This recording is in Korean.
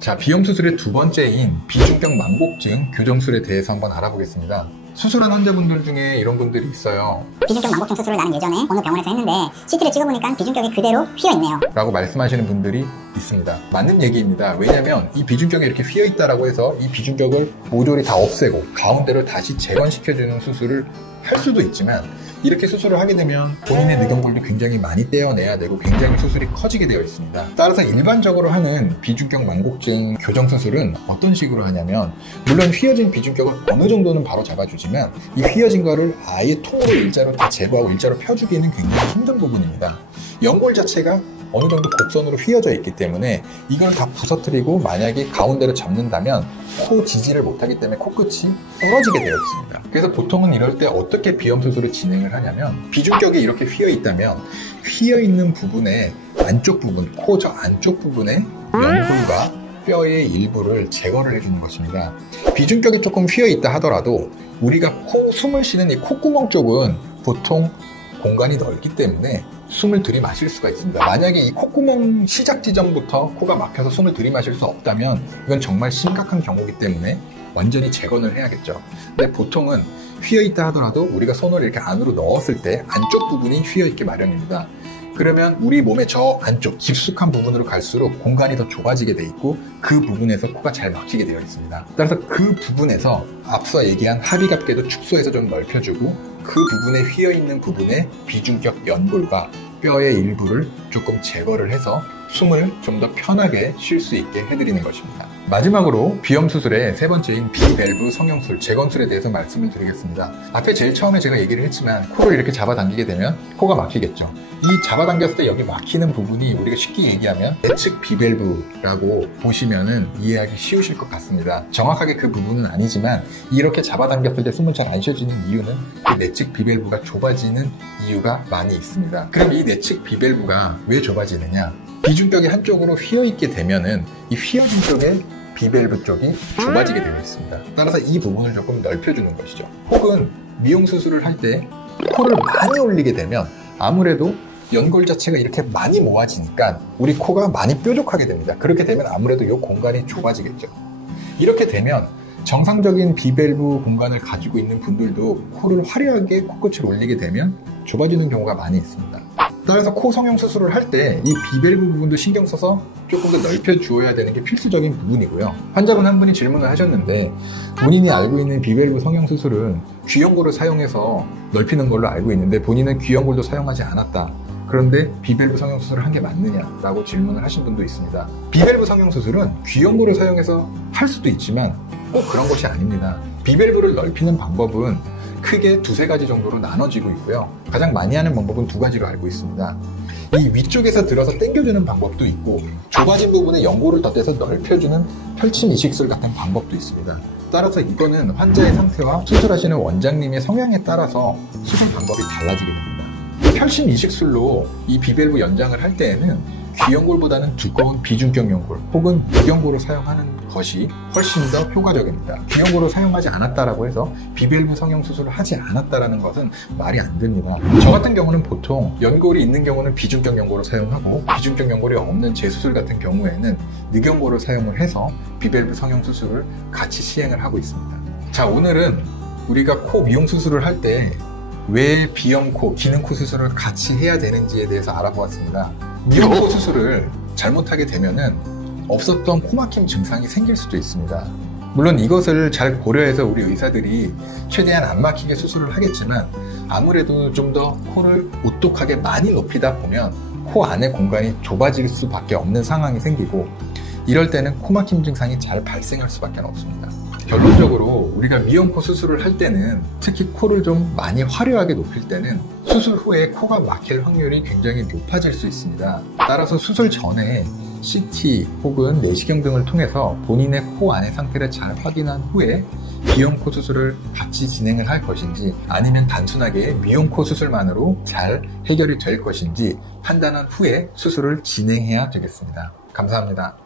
자, 비염 수술의 두 번째인 비중격 망곡증 교정술에 대해서 한번 알아보겠습니다. 수술한 환자분들 중에 이런 분들이 있어요. 비중격 망곡증 수술을 나는 예전에 어느 병원에서 했는데 CT를 찍어보니까 비중격이 그대로 휘어있네요 라고 말씀하시는 분들이 있습니다. 맞는 얘기입니다. 왜냐면 이 비중격이 이렇게 휘어있다라고 해서 이 비중격을 모조리 다 없애고 가운데를 다시 재건시켜주는 수술을 할 수도 있지만, 이렇게 수술을 하게 되면 본인의 늑연골도 굉장히 많이 떼어내야 되고 굉장히 수술이 커지게 되어 있습니다. 따라서 일반적으로 하는 비중격 망곡증 교정 수술은 어떤 식으로 하냐면, 물론 휘어진 비중격을 어느 정도는 바로 잡아주지만 이 휘어진 거를 아예 통으로 일자로 다 제거하고 일자로 펴주기는 굉장히 힘든 부분입니다. 연골 자체가 어느 정도 곡선으로 휘어져 있기 때문에 이걸 다 부서뜨리고 만약에 가운데로 잡는다면 코 지지를 못하기 때문에 코끝이 부러지게 되어 있습니다. 그래서 보통은 이럴 때 어떻게 비염 수술을 진행을 하냐면, 비중격이 이렇게 휘어 있다면 휘어 있는 부분의 안쪽 부분, 코 저 안쪽 부분의 연골과 뼈의 일부를 제거를 해주는 것입니다. 비중격이 조금 휘어 있다 하더라도 우리가 숨을 쉬는 이 콧구멍 쪽은 보통 공간이 넓기 때문에 숨을 들이마실 수가 있습니다. 만약에 이 콧구멍 시작 지점부터 코가 막혀서 숨을 들이마실 수 없다면 이건 정말 심각한 경우이기 때문에 완전히 재건을 해야겠죠. 근데 보통은 휘어있다 하더라도 우리가 손을 이렇게 안으로 넣었을 때 안쪽 부분이 휘어있기 마련입니다. 그러면 우리 몸의 저 안쪽 깊숙한 부분으로 갈수록 공간이 더 좁아지게 돼 있고 그 부분에서 코가 잘 막히게 되어 있습니다. 따라서 그 부분에서 앞서 얘기한 합의갑게도 축소해서 좀 넓혀주고 그 부분에 휘어있는 부분의 비중격 연골과 뼈의 일부를 조금 제거를 해서 숨을 좀 더 편하게 쉴 수 있게 해드리는 것입니다. 마지막으로 비염 수술의 세 번째인 비밸브 성형술, 재건술에 대해서 말씀을 드리겠습니다. 앞에 제일 처음에 제가 얘기를 했지만 코를 이렇게 잡아당기게 되면 코가 막히겠죠. 이 잡아당겼을 때 여기 막히는 부분이 우리가 쉽게 얘기하면 내측 비밸브라고 보시면은 이해하기 쉬우실 것 같습니다. 정확하게 그 부분은 아니지만 이렇게 잡아당겼을 때 숨을 잘 안 쉬어지는 이유는 그 내측 비밸브가 좁아지는 이유가 많이 있습니다. 그럼 이 내측 비밸브가 왜 좁아지느냐? 비중격이 한쪽으로 휘어있게 되면은 이 휘어진 쪽에 비밸브 쪽이 좁아지게 되어 있습니다. 따라서 이 부분을 조금 넓혀주는 것이죠. 혹은 미용 수술을 할 때 코를 많이 올리게 되면 아무래도 연골 자체가 이렇게 많이 모아지니까 우리 코가 많이 뾰족하게 됩니다. 그렇게 되면 아무래도 이 공간이 좁아지겠죠. 이렇게 되면 정상적인 비밸브 공간을 가지고 있는 분들도 코를 화려하게 코끝을 올리게 되면 좁아지는 경우가 많이 있습니다. 따라서 코 성형 수술을 할 때 이 비밸브 부분도 신경 써서 조금 더 넓혀 주어야 되는 게 필수적인 부분이고요. 환자분 한 분이 질문을 하셨는데, 본인이 알고 있는 비밸브 성형 수술은 귀연골을 사용해서 넓히는 걸로 알고 있는데 본인은 귀연골도 사용하지 않았다. 그런데 비밸브 성형 수술을 한 게 맞느냐라고 질문을 하신 분도 있습니다. 비밸브 성형 수술은 귀연골을 사용해서 할 수도 있지만 꼭 그런 것이 아닙니다. 비밸브를 넓히는 방법은 크게 두세 가지 정도로 나눠지고 있고요. 가장 많이 하는 방법은 두 가지로 알고 있습니다. 이 위쪽에서 들어서 당겨주는 방법도 있고, 좁아진 부분에 연골을 덧대서 넓혀주는 펼침 이식술 같은 방법도 있습니다. 따라서 이거는 환자의 상태와 수술하시는 원장님의 성향에 따라서 수술 방법이 달라지게 됩니다. 펼침 이식술로 이 비밸브 연장을 할 때에는 귀연골보다는 두꺼운 비중격 연골 혹은 늑연골을 사용하는 것이 훨씬 더 효과적입니다. 귀연골을 사용하지 않았다라고 해서 비밸브 성형 수술을 하지 않았다라는 것은 말이 안 됩니다. 저 같은 경우는 보통 연골이 있는 경우는 비중격 연골을 사용하고, 비중격 연골이 없는 재수술 같은 경우에는 늑연골을 사용을 해서 비밸브 성형 수술을 같이 시행을 하고 있습니다. 자, 오늘은 우리가 코 미용 수술을 할 때 왜 비염코, 기능코 수술을 같이 해야 되는지에 대해서 알아보았습니다. 미용코 수술을 잘못하게 되면은 없었던 코막힘 증상이 생길 수도 있습니다. 물론 이것을 잘 고려해서 우리 의사들이 최대한 안 막히게 수술을 하겠지만, 아무래도 좀 더 코를 오똑하게 많이 높이다 보면 코 안의 공간이 좁아질 수밖에 없는 상황이 생기고, 이럴 때는 코막힘 증상이 잘 발생할 수밖에 없습니다. 결론적으로 우리가 미용코 수술을 할 때는, 특히 코를 좀 많이 화려하게 높일 때는 수술 후에 코가 막힐 확률이 굉장히 높아질 수 있습니다. 따라서 수술 전에 CT 혹은 내시경 등을 통해서 본인의 코 안의 상태를 잘 확인한 후에 비용코 수술을 같이 진행을 할 것인지, 아니면 단순하게 미용코 수술만으로 잘 해결이 될 것인지 판단한 후에 수술을 진행해야 되겠습니다. 감사합니다.